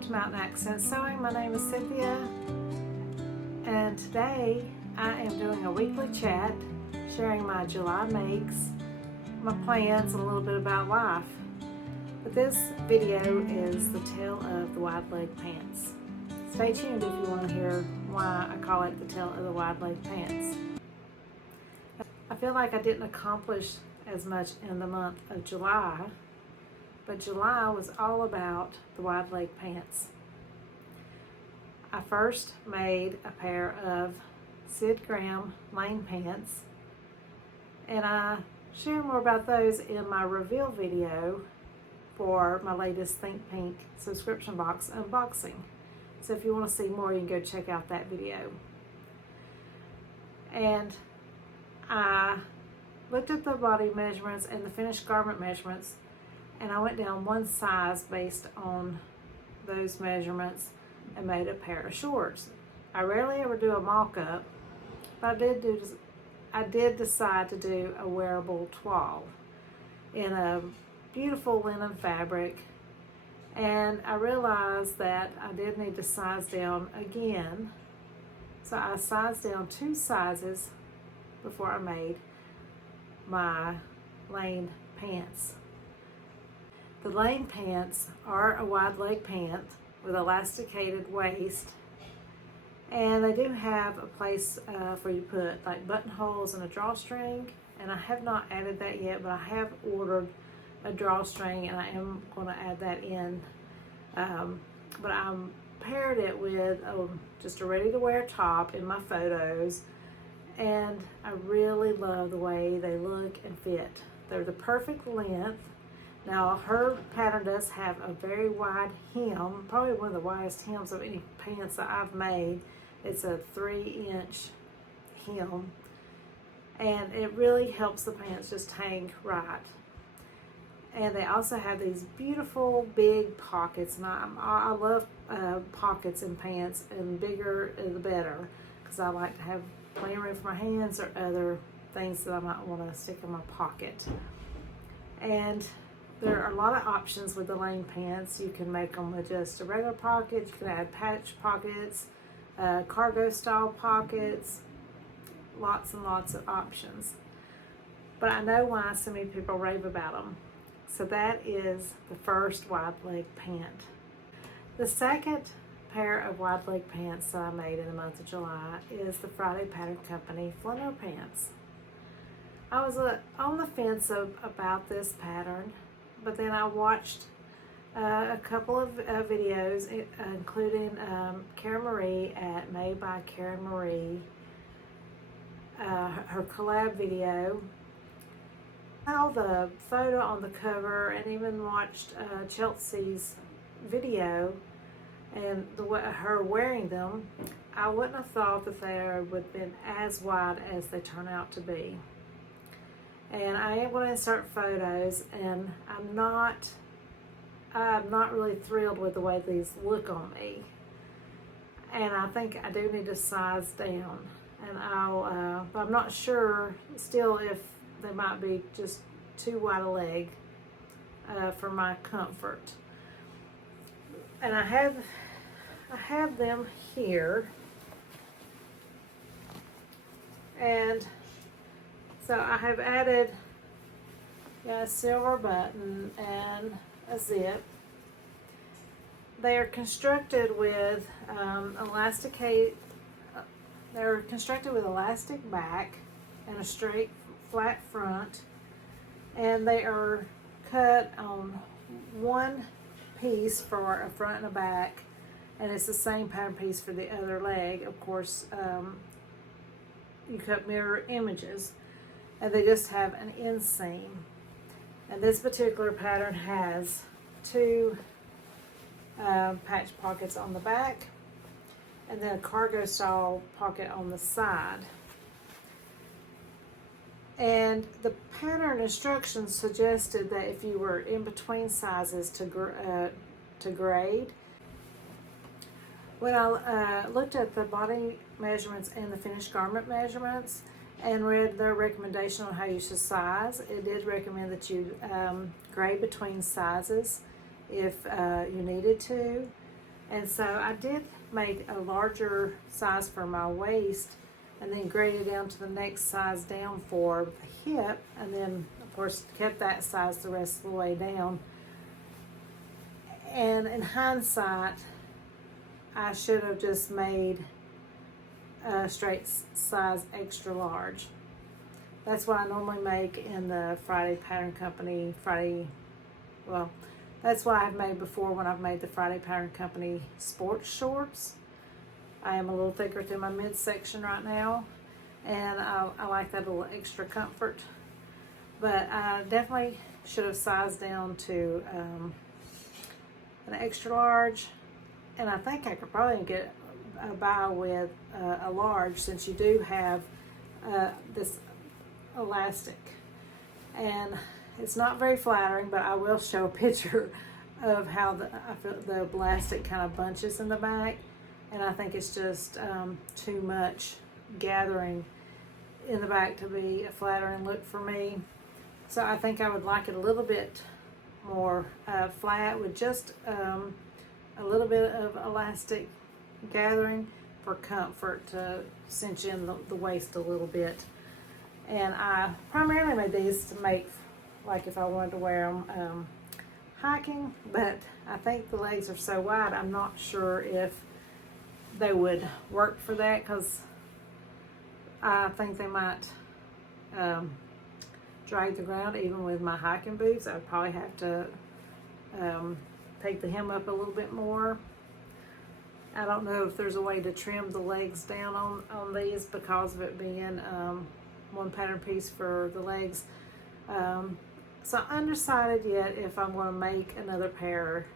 welcome to Mountain Accent Sewing. My name is Cynthia, and today I am doing a weekly chat sharing my July makes, my plans, and a little bit about life. But this video is the tale of the wide leg pants. Stay tuned if you want to hear why I call it the tale of the wide leg pants. I feel like I didn't accomplish as much in the month of July, but July was all about the wide leg pants. I first made a pair of Syd Graham Lane pants, and I share more about those in my reveal video for my latest Think Pink Sewscription Box unboxing. So if you want to see more, you can go check out that video. And I looked at the body measurements and the finished garment measurements, and I went down one size based on those measurements and made a pair of shorts. I rarely ever do a mock-up, but I did decide to do a wearable toile in a beautiful linen fabric, and I realized that I did need to size down again, so I sized down 2 sizes before I made my Lane pants. The Lane pants are a wide leg pant with elasticated waist, and they do have a place for you to put like buttonholes and a drawstring, and I have not added that yet, but I have ordered a drawstring and I am going to add that in. But I paired it with just a ready to wear top in my photos, and I really love the way they look and fit. They're the perfect length. Now her pattern does have a very wide hem, probably one of the widest hems of any pants that I've made. It's a 3-inch hem, and it really helps the pants just hang right. And they also have these beautiful big pockets, and I love pockets in pants, and bigger the better, because I like to have plenty of room for my hands or other things that I might want to stick in my pocket. And there are a lot of options with the Lane pants. You can make them with just a regular pocket. You can add patch pockets, cargo style pockets, lots and lots of options. But I know why so many people rave about them. So that is the first wide leg pant. The second pair of wide leg pants that I made in the month of July is the Friday Pattern Co Flaneur pants. I was on the fence about this pattern, but then I watched a couple of videos, including Karen Marie at Made by Karen Marie, her collab video. I saw the photo on the cover and even watched Chelsea's video and her wearing them. I wouldn't have thought that they would have been as wide as they turn out to be. And I am going to insert photos, and I'm not really thrilled with the way these look on me. And I think I do need to size down. And but I'm not sure still if they might be just too wide a leg for my comfort. And I have them here, and so I have added a silver button and a zip. They are constructed with they're constructed with elastic back and a straight flat front, and they are cut on one piece for a front and a back, and it's the same pattern piece for the other leg. Of course, you cut mirror images, and they just have an inseam. And this particular pattern has 2 patch pockets on the back, and then a cargo style pocket on the side. And the pattern instructions suggested that if you were in between sizes to grade. When I looked at the body measurements and the finished garment measurements and read their recommendation on how you should size, it did recommend that you grade between sizes if you needed to. And so I did make a larger size for my waist and then graded down to the next size down for the hip, and then of course kept that size the rest of the way down. And in hindsight, I should have just made a straight size extra large. That's what I normally make in the Friday Pattern Company that's what I've made before when I've made the Friday Pattern Company sports shorts. I am a little thicker through my midsection right now, and I like that little extra comfort. But I definitely should have sized down to an extra large, and I think I could probably get by with a large, since you do have this elastic. And it's not very flattering, but I will show a picture of how the elastic kind of bunches in the back, and I think it's just too much gathering in the back to be a flattering look for me. So I think I would like it a little bit more flat with just a little bit of elastic gathering for comfort, to cinch in the waist a little bit. And I primarily made these to make, like, if I wanted to wear them hiking, but I think the legs are so wide, I'm not sure if they would work for that, because I think they might drag the ground even with my hiking boots. I would probably have to take the hem up a little bit more. I don't know if there's a way to trim the legs down on these because of it being one pattern piece for the legs. So I'm undecided yet if I'm going to make another pair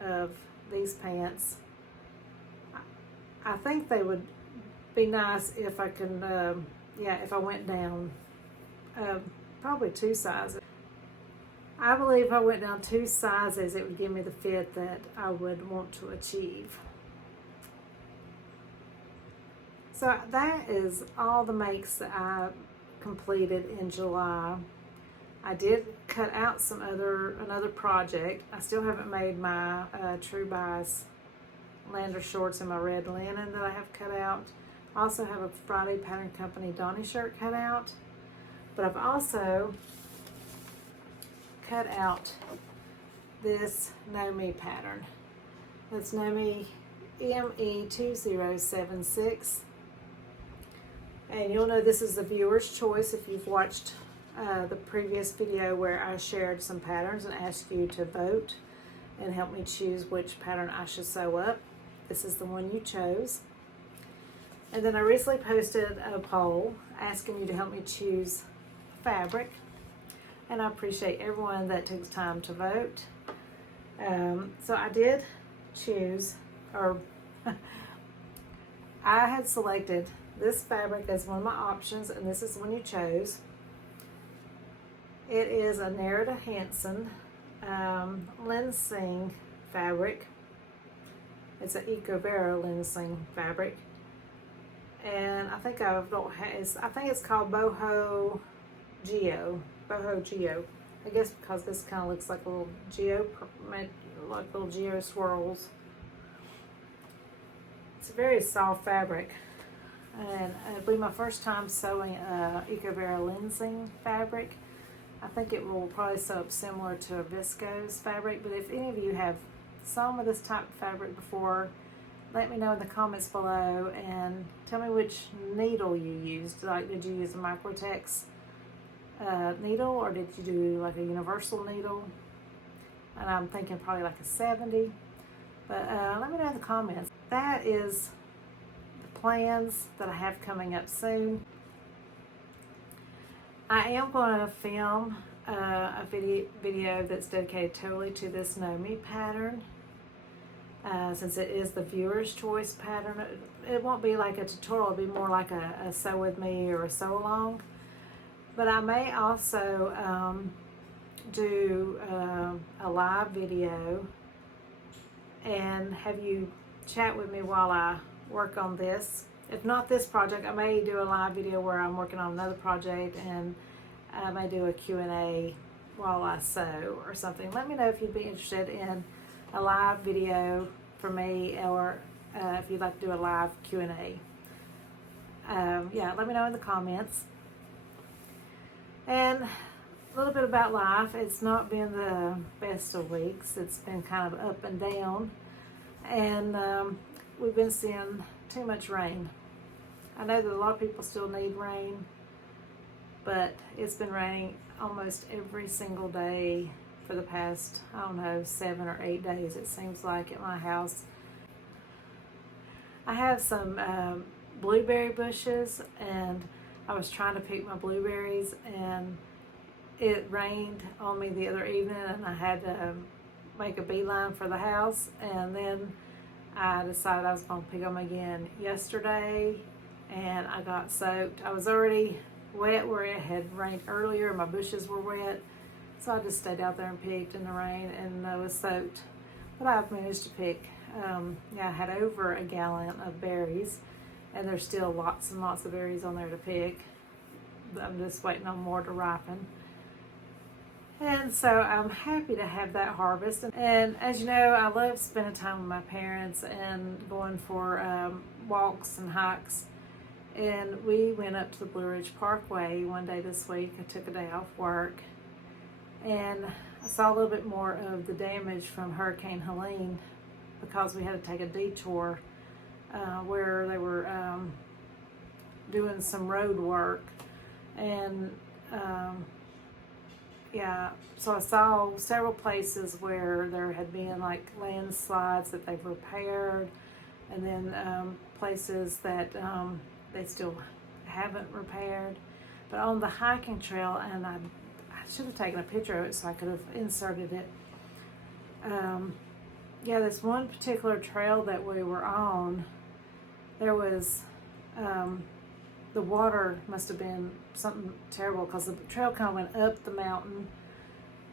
of these pants. I think they would be nice if I can, if I went down probably 2 sizes. I believe if I went down 2 sizes, it would give me the fit that I would want to achieve. So that is all the makes that I completed in July. I did cut out another project. I still haven't made my True Buys Lander shorts in my red linen that I have cut out. I also have a Friday Pattern Company Donnie shirt cut out. But I've also cut out this Know Me pattern. That's Know Me ME2076. And you'll know this is the viewer's choice if you've watched the previous video where I shared some patterns and asked you to vote and help me choose which pattern I should sew up. This is the one you chose. And then I recently posted a poll asking you to help me choose fabric, and I appreciate everyone that takes time to vote. So I did choose, or I had selected this fabric as one of my options, and this is the one you chose. It is a Nerida Hanson Linsing fabric. It's an Ecovera Linsing fabric, and I think I think it's called Boho Geo. I guess because this kind of looks like a little geo swirls. It's a very soft fabric, and it'll be my first time sewing Ecovera Linsing fabric. I think it will probably sew up similar to a viscose fabric, but if any of you have sewn with this type of fabric before, let me know in the comments below and tell me which needle you used. Like, did you use a Microtex needle, or did you do like a universal needle? And I'm thinking probably like a 70, but let me know in the comments. That is the plans that I have coming up soon. I am going to film a video that's dedicated totally to this Know Me pattern, since it is the viewer's choice pattern. It won't be like a tutorial, it'll be more like a sew with me or a sew along. But I may also do a live video and have you chat with me while I work on this. If not this project, I may do a live video where I'm working on another project, and I may do a Q&A while I sew or something. Let me know if you'd be interested in a live video for me, or if you'd like to do a live Q&A. Yeah, let me know in the comments. And a little bit about life. It's not been the best of weeks. It's been kind of up and down. And we've been seeing too much rain. I know that a lot of people still need rain, but it's been raining almost every single day for the past, I don't know, 7 or 8 days, it seems like, at my house. I have some blueberry bushes, and I was trying to pick my blueberries, and it rained on me the other evening, and I had to make a beeline for the house, and then I decided I was going to pick them again yesterday, and I got soaked. I was already wet where it had rained earlier, and my bushes were wet, so I just stayed out there and picked in the rain, and I was soaked. But I've managed to pick, yeah, I had over a gallon of berries, and there's still lots and lots of berries on there to pick. I'm just waiting on more to ripen. And so I'm happy to have that harvest. And as you know, I love spending time with my parents and going for walks and hikes. And we went up to the Blue Ridge Parkway one day this week. I took a day off work, and I saw a little bit more of the damage from Hurricane Helene, because we had to take a detour where they were doing some road work. And yeah, so I saw several places where there had been like landslides that they've repaired, and then places that they still haven't repaired. But on the hiking trail, and I should have taken a picture of it so I could have inserted it. Yeah, this one particular trail that we were on, there was, the water must have been something terrible, because the trail kind of went up the mountain,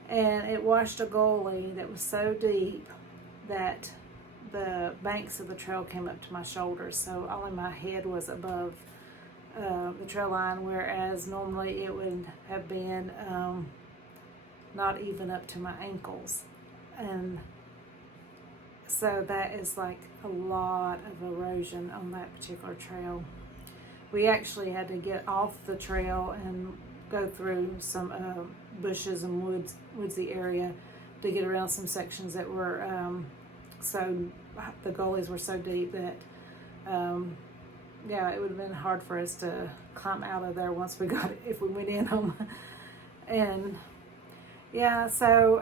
and it washed a gully that was so deep that the banks of the trail came up to my shoulders, so only my head was above the trail line, whereas normally it would have been not even up to my ankles. And so that is like a lot of erosion on that particular trail. We actually had to get off the trail and go through some bushes and woodsy area to get around some sections that were so the gullies were so deep that yeah, it would have been hard for us to climb out of there once we got it, if we went in them. And yeah, so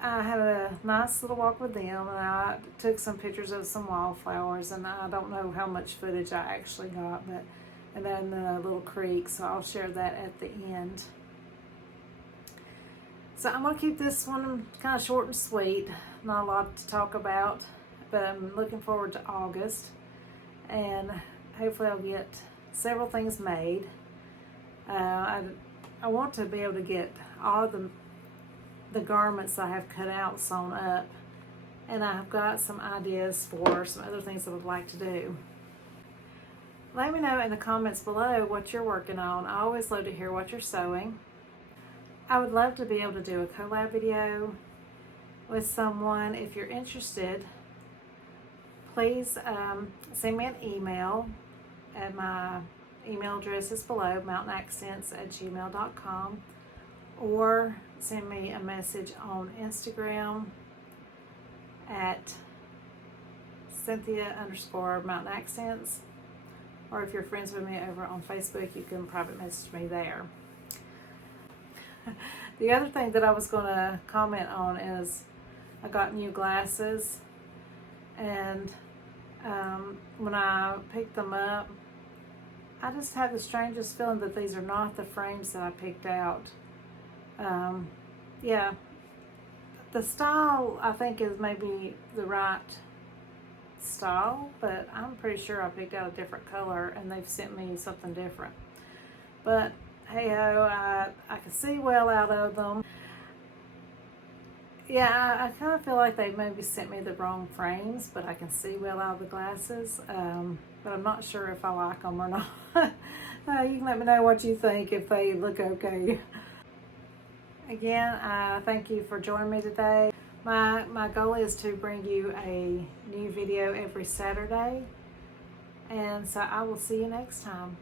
I had a nice little walk with them, and I took some pictures of some wildflowers, and I don't know how much footage I actually got, but, and then the little creek, so I'll share that at the end. So I'm going to keep this one kind of short and sweet, not a lot to talk about, but I'm looking forward to August, and hopefully I'll get several things made. I want to be able to get all the garments I have cut out sewn up, and I've got some ideas for some other things that I'd like to do. Let me know in the comments below what you're working on. I always love to hear what you're sewing. I would love to be able to do a collab video with someone. If you're interested, please send me an email, and my email address is below, mountainaccents@gmail.com, or send me a message on Instagram at Cynthia_mountainaccents, or if you're friends with me over on Facebook, you can private message me there. The other thing that I was going to comment on is I got new glasses, and when I picked them up, I just had the strangest feeling that these are not the frames that I picked out. Yeah, the style I think is maybe the right style, but I'm pretty sure I picked out a different color, and they've sent me something different. But hey ho, I can see well out of them. Yeah, I kind of feel like they maybe sent me the wrong frames, but I can see well out of the glasses. But I'm not sure if I like them or not. You can let me know what you think, if they look okay. Again, thank you for joining me today. My goal is to bring you a new video every Saturday, and so I will see you next time.